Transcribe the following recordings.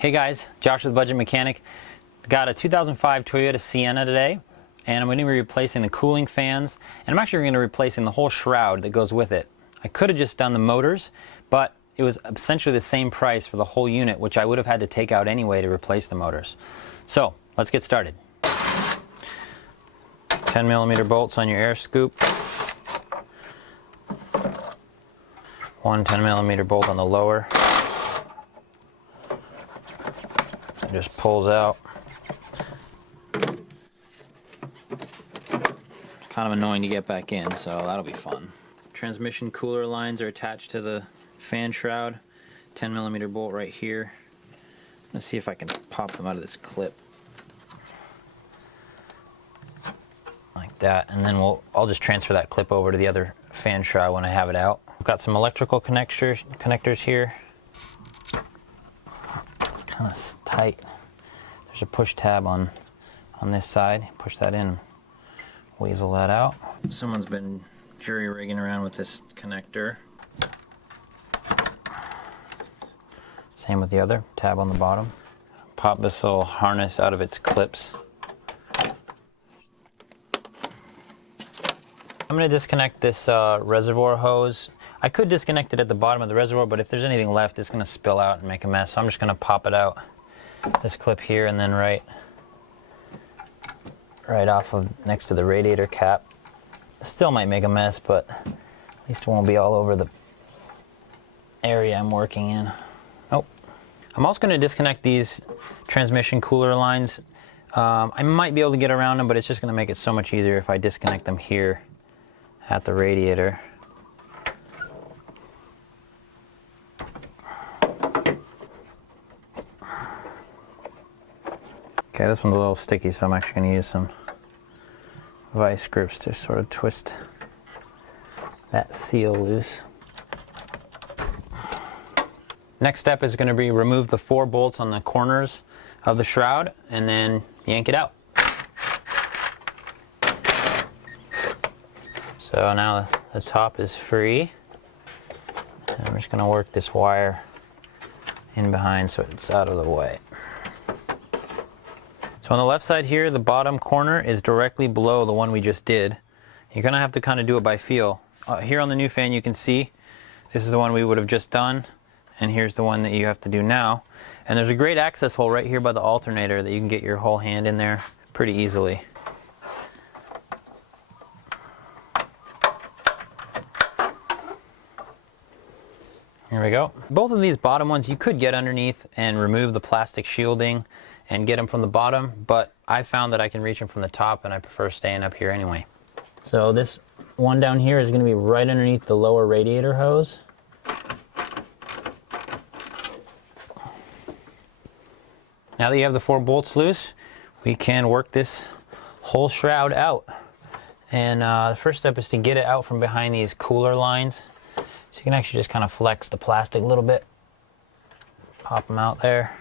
Hey guys, Josh with Budget Mechanic. Got a 2005 Toyota Sienna today, and I'm going to be replacing the cooling fans, and I'm actually going to be replacing the whole shroud that goes with it. I could have just done the motors, but it was essentially the same price for the whole unit, which I would have had to take out anyway to replace the motors. So let's get started. 10mm bolts on your air scoop. One 10mm bolt on the lower. It just pulls out. It's kind of annoying to get back in, so that'll be fun. Transmission cooler lines are attached to the fan shroud. 10mm bolt right here. Let's see if I can pop them out of this clip. Like that, and then I'll just transfer that clip over to the other fan shroud when I have it out. I've got some electrical connectors here. It's kind of tight. There's a push tab on this side. Push that in, weasel that out. Someone's been jury rigging around with this connector. Same with the other tab on the bottom. Pop this little harness out of its clips. I'm going to disconnect this reservoir hose. I could disconnect it at the bottom of the reservoir, but if there's anything left, it's going to spill out and make a mess. So I'm just going to pop it out, this clip here, and then right off of next to the radiator cap. Still might make a mess, but at least it won't be all over the area I'm working in. Oh, I'm also going to disconnect these transmission cooler lines. I might be able to get around them, but it's just going to make it so much easier if I disconnect them here at the radiator. Okay, this one's a little sticky, so I'm actually going to use some vice grips to sort of twist that seal loose. Next step is going to be remove the 4 bolts on the corners of the shroud and then yank it out. So now the top is free, and I'm just going to work this wire in behind so it's out of the way. So on the left side here, the bottom corner is directly below the one we just did. You're going to have to kind of do it by feel. Here on the new fan you can see this is the one we would have just done, and here's the one that you have to do now. And there's a great access hole right here by the alternator that you can get your whole hand in there pretty easily. Here we go. Both of these bottom ones you could get underneath and remove the plastic shielding and get them from the bottom, but I found that I can reach them from the top, and I prefer staying up here anyway. So this one down here is going to be right underneath the lower radiator hose. Now that you have the 4 bolts loose, we can work this whole shroud out. And the first step is to get it out from behind these cooler lines. So you can actually just kind of flex the plastic a little bit, pop them out there,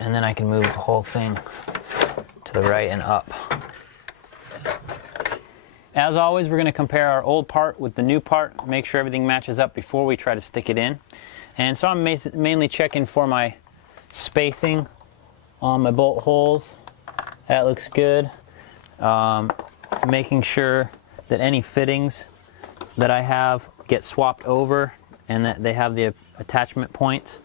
and then I can move the whole thing to the right and up. As always, we're going to compare our old part with the new part, make sure everything matches up before we try to stick it in. And so I'm mainly checking for my spacing on my bolt holes. That looks good. Making sure that any fittings that I have get swapped over and that they have the attachment points.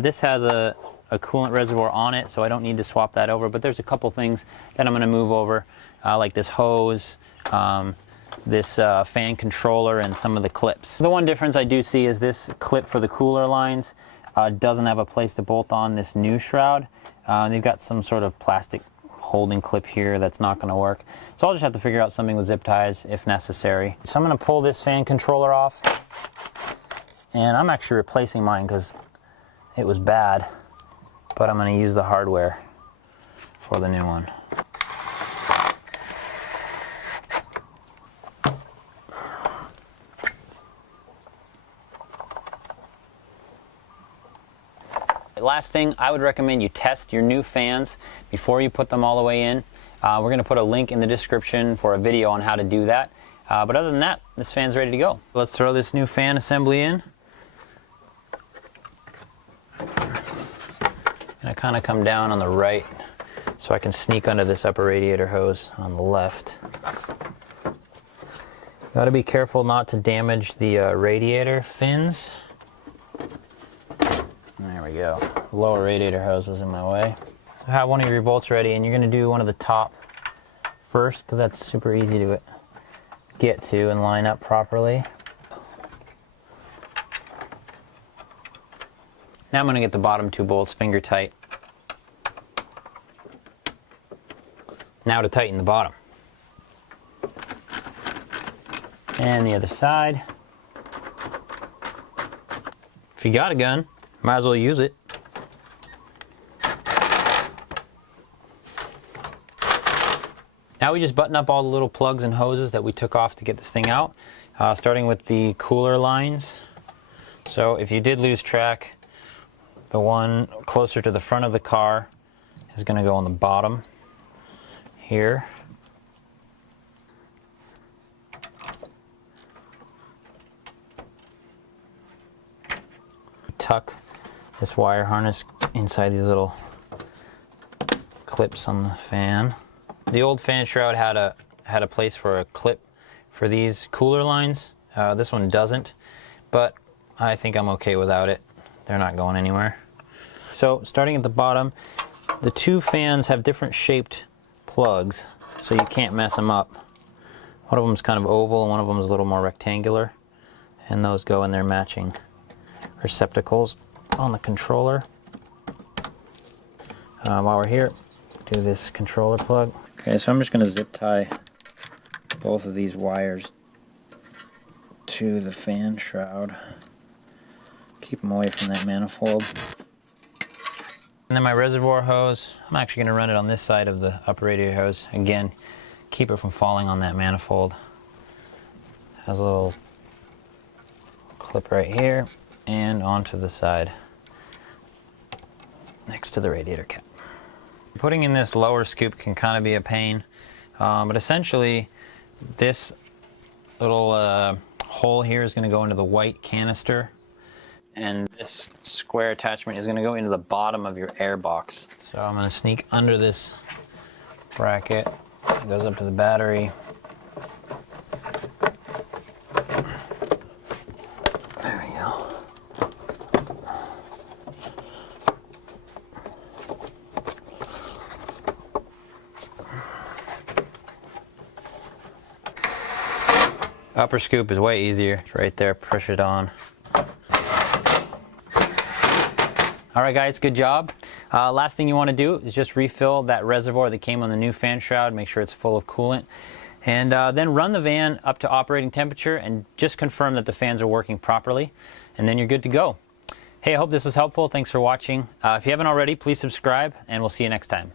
This has a coolant reservoir on it, so I don't need to swap that over, but there's a couple things that I'm going to move over, like this hose, this fan controller, and some of the clips. The one difference I do see is this clip for the cooler lines doesn't have a place to bolt on this new shroud. They've got some sort of plastic holding clip here that's not going to work. So I'll just have to figure out something with zip ties if necessary. So I'm going to pull this fan controller off, and I'm actually replacing mine because it was bad, but I'm going to use the hardware for the new one. Last thing, I would recommend you test your new fans before you put them all the way in. We're going to put a link in the description for a video on how to do that. But other than that, this fan's ready to go. Let's throw this new fan assembly in. gonna kind of come down on the right so I can sneak under this upper radiator hose on the left. Gotta be careful not to damage the radiator fins. There we go. The lower radiator hose was in my way. Have one of your bolts ready, and you're gonna do one of the top first because that's super easy to get to and line up properly. Now I'm going to get the bottom 2 bolts finger tight. Now to tighten the bottom. And the other side. If you got a gun, might as well use it. Now we just button up all the little plugs and hoses that we took off to get this thing out, starting with the cooler lines. So if you did lose track, the one closer to the front of the car is going to go on the bottom here. Tuck this wire harness inside these little clips on the fan. The old fan shroud had a place for a clip for these cooler lines. This one doesn't, but I think I'm okay without it. They're not going anywhere. So starting at the bottom, the 2 fans have different shaped plugs, so you can't mess them up. One of them is kind of oval and one of them is a little more rectangular, and those go in their matching receptacles on the controller. While we're here, do this controller plug. Okay, so I'm just going to zip tie both of these wires to the fan shroud. Keep them away from that manifold. And then my reservoir hose, I'm actually going to run it on this side of the upper radiator hose. Again, keep it from falling on that manifold. Has a little clip right here and onto the side next to the radiator cap. Putting in this lower scoop can kind of be a pain, but essentially this little hole here is going to go into the white canister, and this square attachment is going to go into the bottom of your air box. So I'm going to sneak under this bracket. It goes up to the battery. There we go. Upper scoop is way easier. It's right there, push it on. Alright guys, good job. Last thing you want to do is just refill that reservoir that came on the new fan shroud. Make sure it's full of coolant. And then run the van up to operating temperature and just confirm that the fans are working properly. And then you're good to go. Hey, I hope this was helpful. Thanks for watching. If you haven't already, please subscribe and we'll see you next time.